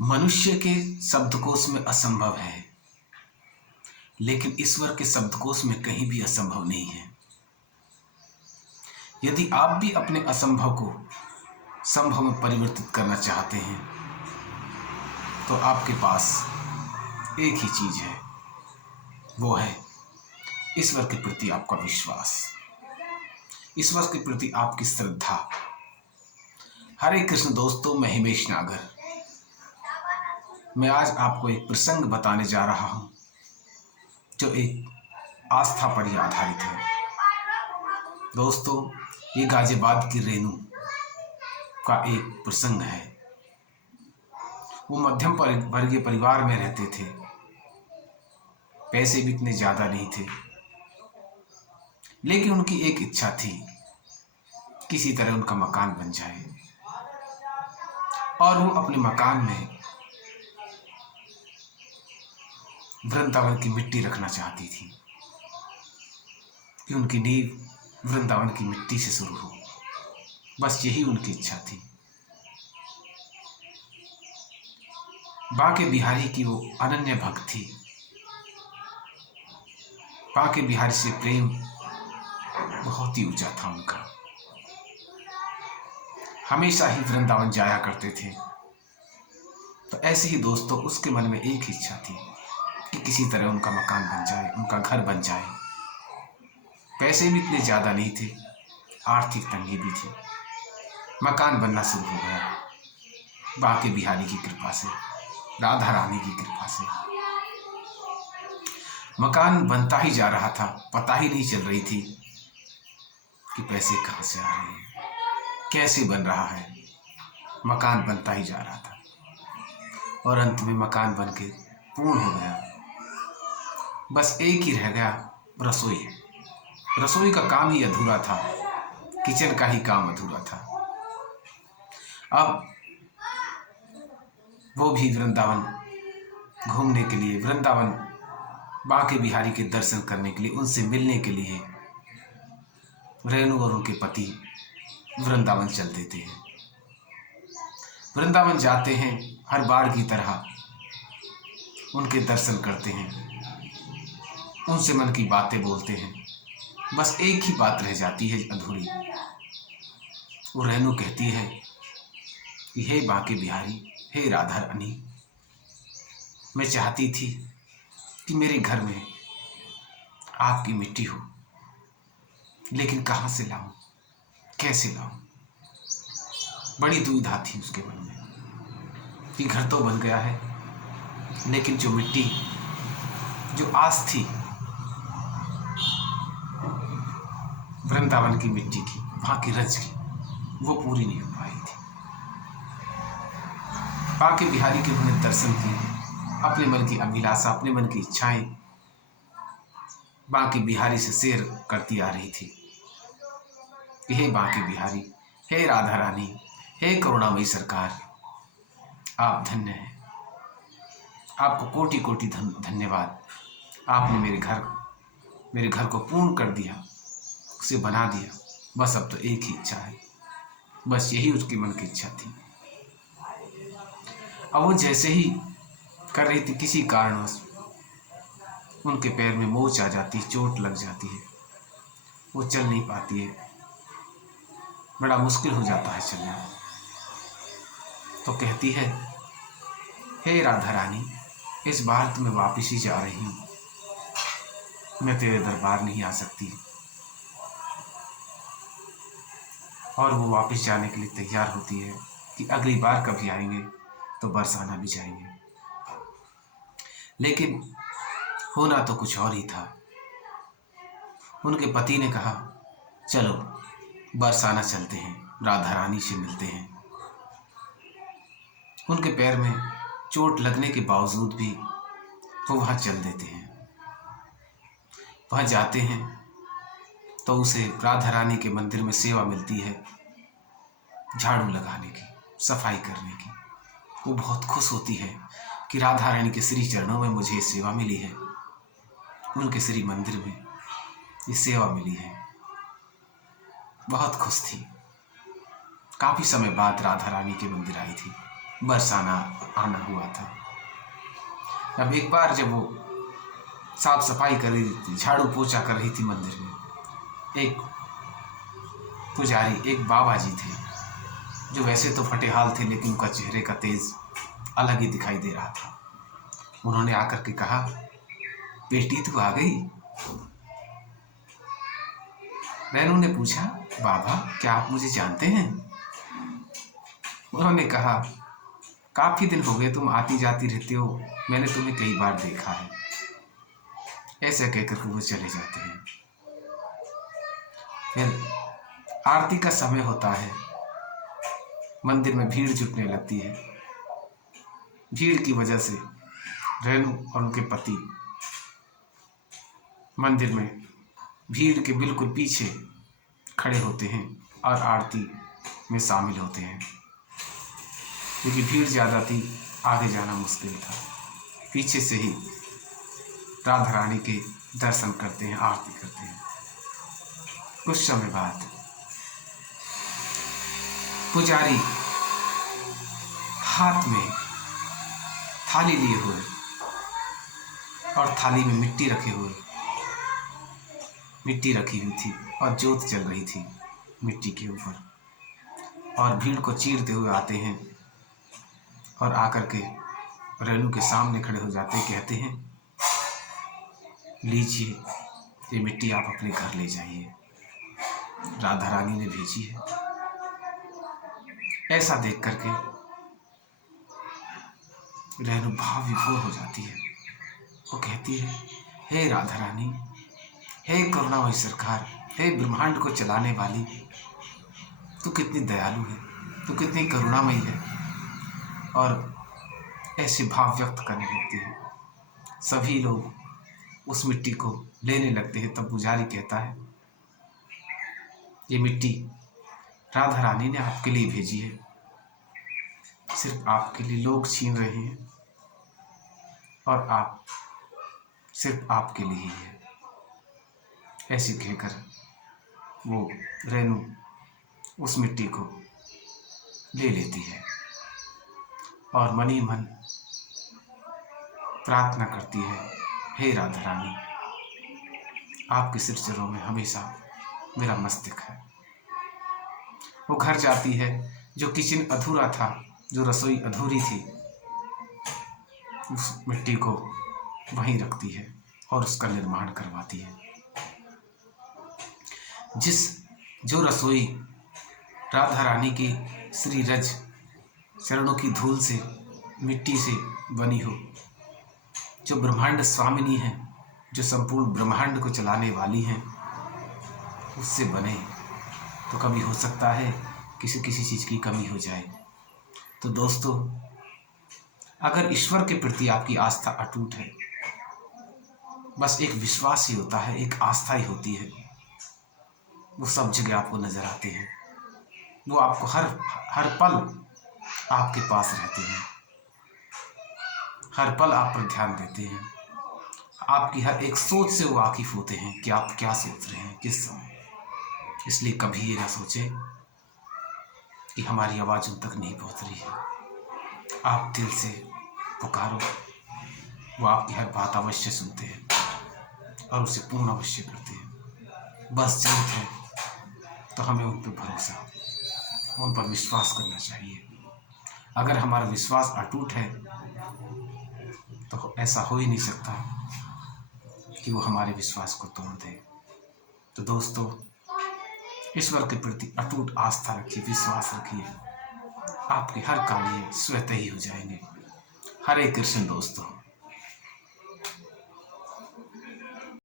मनुष्य के शब्दकोश में असंभव है, लेकिन ईश्वर के शब्दकोश में कहीं भी असंभव नहीं है। यदि आप भी अपने असंभव को संभव में परिवर्तित करना चाहते हैं तो आपके पास एक ही चीज है, वो है ईश्वर के प्रति आपका विश्वास, ईश्वर के प्रति आपकी श्रद्धा। हरे कृष्ण दोस्तों, मैं हिमेश नागर। मैं आज आपको एक प्रसंग बताने जा रहा हूं जो एक आस्था पर ही आधारित है। दोस्तों, ये गाजियाबाद की रेनू का एक प्रसंग है। वो मध्यम वर्गीय परिवार में रहते थे, पैसे भी इतने ज्यादा नहीं थे, लेकिन उनकी एक इच्छा थी, किसी तरह उनका मकान बन जाए। और वो अपने मकान में वृंदावन की मिट्टी रखना चाहती थी कि उनकी नींव वृंदावन की मिट्टी से शुरू हो। बस यही उनकी इच्छा थी। बांके बिहारी की वो अनन्य भक्त थी। बांके बिहारी से प्रेम बहुत ही ऊंचा था उनका। हमेशा ही वृंदावन जाया करते थे। तो ऐसे ही दोस्तों, उसके मन में एक इच्छा थी कि किसी तरह उनका मकान बन जाए, उनका घर बन जाए। पैसे भी इतने ज्यादा नहीं थे, आर्थिक तंगी भी थी। मकान बनना शुरू हो गया बांके बिहारी की कृपा से, राधा रानी की कृपा से। मकान बनता ही जा रहा था, पता ही नहीं चल रही थी कि पैसे कहां से आ रहे हैं, कैसे बन रहा है। मकान बनता ही जा रहा था और अंत में मकान बन के पूर्ण हो गया। बस एक ही रह गया, रसोई। रसोई का काम ही अधूरा था, किचन का ही काम अधूरा था। अब वो भी वृंदावन घूमने के लिए, वृंदावन बांके बिहारी के दर्शन करने के लिए, उनसे मिलने के लिए रेणु और उनके पति वृंदावन चल देते हैं। वृंदावन जाते हैं, हर बार की तरह उनके दर्शन करते हैं, उनसे मन की बातें बोलते हैं। बस एक ही बात रह जाती है अधूरी। वो रेणु कहती है कि हे बांके बिहारी, हे राधा रानी, मैं चाहती थी कि मेरे घर में आपकी मिट्टी हो, लेकिन कहां से लाऊं, कैसे लाऊं। बड़ी दुविधा थी उसके मन में कि घर तो बन गया है, लेकिन जो मिट्टी, जो आस थी वृंदावन की मिट्टी की, वहां की रज की, वो पूरी नहीं हो पाई थी। बांके बिहारी के उन्होंने दर्शन किए, अपने मन की अभिलाषा, अपने मन की इच्छाएं बांके बिहारी से शेयर करती आ रही थी कि हे बांके बिहारी, हे राधा रानी, हे करुणामयी सरकार, आप धन्य हैं, आपको कोटि कोटि धन्यवाद। आपने मेरे घर को पूर्ण कर दिया, उसे बना दिया। बस अब तो एक ही इच्छा है, बस यही उसके मन की इच्छा थी। अब वो जैसे ही कर रही थी, किसी कारणवश उनके पैर में मोच आ जाती, चोट लग जाती है, वो चल नहीं पाती है, बड़ा मुश्किल हो जाता है चलना। तो कहती है, हे राधा रानी, इस बार तो मैं वापिस ही जा रही हूं, मैं तेरे दरबार नहीं आ सकती। और वो वापस जाने के लिए तैयार होती है कि अगली बार कभी आएंगे तो बरसाना भी जाएंगे। लेकिन होना तो कुछ और ही था। उनके पति ने कहा, चलो बरसाना चलते हैं, राधा रानी से मिलते हैं। उनके पैर में चोट लगने के बावजूद भी वो वहां चल देते हैं। वहां जाते हैं तो उसे राधा रानी के मंदिर में सेवा मिलती है, झाड़ू लगाने की, सफाई करने की। वो बहुत खुश होती है कि राधा रानी के श्री चरणों में मुझे सेवा मिली है, उनके श्री मंदिर में ये सेवा मिली है। बहुत खुश थी। काफी समय बाद राधा रानी के मंदिर आई थी। बरसाना आना हुआ था। अब एक बार जब वो साफ सफाई कर रही थी, झाड़ू पोछा कर रही थी मंदिर में, एक पुजारी, एक बाबा जी थे जो वैसे तो फटेहाल थे, लेकिन उनका चेहरे का तेज अलग ही दिखाई दे रहा था। उन्होंने आकर के कहा, बेटी तू आ गई? रेनू ने पूछा, बाबा क्या आप मुझे जानते हैं? उन्होंने कहा, काफी दिन हो गए तुम आती जाती रहती हो, मैंने तुम्हें कई बार देखा है। ऐसे कहकर के वो चले जाते हैं। फिर आरती का समय होता है, मंदिर में भीड़ जुटने लगती है। भीड़ की वजह से रेनू और उनके पति मंदिर में भीड़ के बिल्कुल पीछे खड़े होते हैं और आरती में शामिल होते हैं, क्योंकि भीड़ ज़्यादा थी, आगे जाना मुश्किल था। पीछे से ही राधा रानी के दर्शन करते हैं, आरती करते हैं। कुछ समय बाद पुजारी हाथ में थाली लिए हुए और थाली में मिट्टी रखी हुई थी और जोत जल रही थी मिट्टी के ऊपर, और भीड़ को चीरते हुए आते हैं और आकर के रेनू के सामने खड़े हो जाते, कहते हैं, लीजिए ये मिट्टी आप अपने घर ले जाइए, राधा रानी ने भेजी है। ऐसा देख करके रेनू भाव विभोर हो जाती है। वो कहती है, हे राधा रानी, हे करुणामयी सरकार, हे ब्रह्मांड को चलाने वाली, तू कितनी दयालु है, तू कितनी करुणामयी है। और ऐसे भाव व्यक्त करने लगते हैं। सभी लोग उस मिट्टी को लेने लगते हैं। तब पुजारी कहता है, ये मिट्टी राधा रानी ने आपके लिए भेजी है, सिर्फ आपके लिए लोग छीन रहे हैं और आप सिर्फ आपके लिए ही है। ऐसे कहकर वो रेनू उस मिट्टी को ले लेती है और मनी मन प्रार्थना करती है, हे राधा रानी, आपके सिर चरणों में हमेशा मेरा मस्तक है। वो घर जाती है, जो किचन अधूरा था, जो रसोई अधूरी थी, उस मिट्टी को वहीं रखती है और उसका निर्माण करवाती है। जो रसोई राधा रानी के श्री रज चरणों की धूल से, मिट्टी से बनी हो, जो ब्रह्मांड स्वामिनी है, जो संपूर्ण ब्रह्मांड को चलाने वाली हैं, उससे बने, तो कभी हो सकता है किसी चीज़ की कमी हो जाए। तो दोस्तों, अगर ईश्वर के प्रति आपकी आस्था अटूट है, बस एक विश्वास ही होता है, एक आस्था ही होती है, वो सब जगह आपको नजर आते हैं। वो आपको हर पल आपके पास रहते हैं, हर पल आप पर ध्यान देते हैं, आपकी हर एक सोच से वो वाकिफ होते हैं कि आप क्या सोच रहे हैं किस समय। इसलिए कभी ये ना सोचें कि हमारी आवाज़ उन तक नहीं पहुंच रही है। आप दिल से पुकारो, वो आपकी हर बात अवश्य सुनते हैं और उसे पूर्ण अवश्य करते हैं। बस जरूरत है तो हमें उन पर भरोसा, उन पर विश्वास करना चाहिए। अगर हमारा विश्वास अटूट है तो ऐसा हो ही नहीं सकता कि वो हमारे विश्वास को तोड़ दे। तो दोस्तों, ईश्वर के प्रति अटूट आस्था रखिए, विश्वास रखिए, आपके हर कार्य स्वतः ही हो जाएंगे। हरे कृष्ण दोस्तों।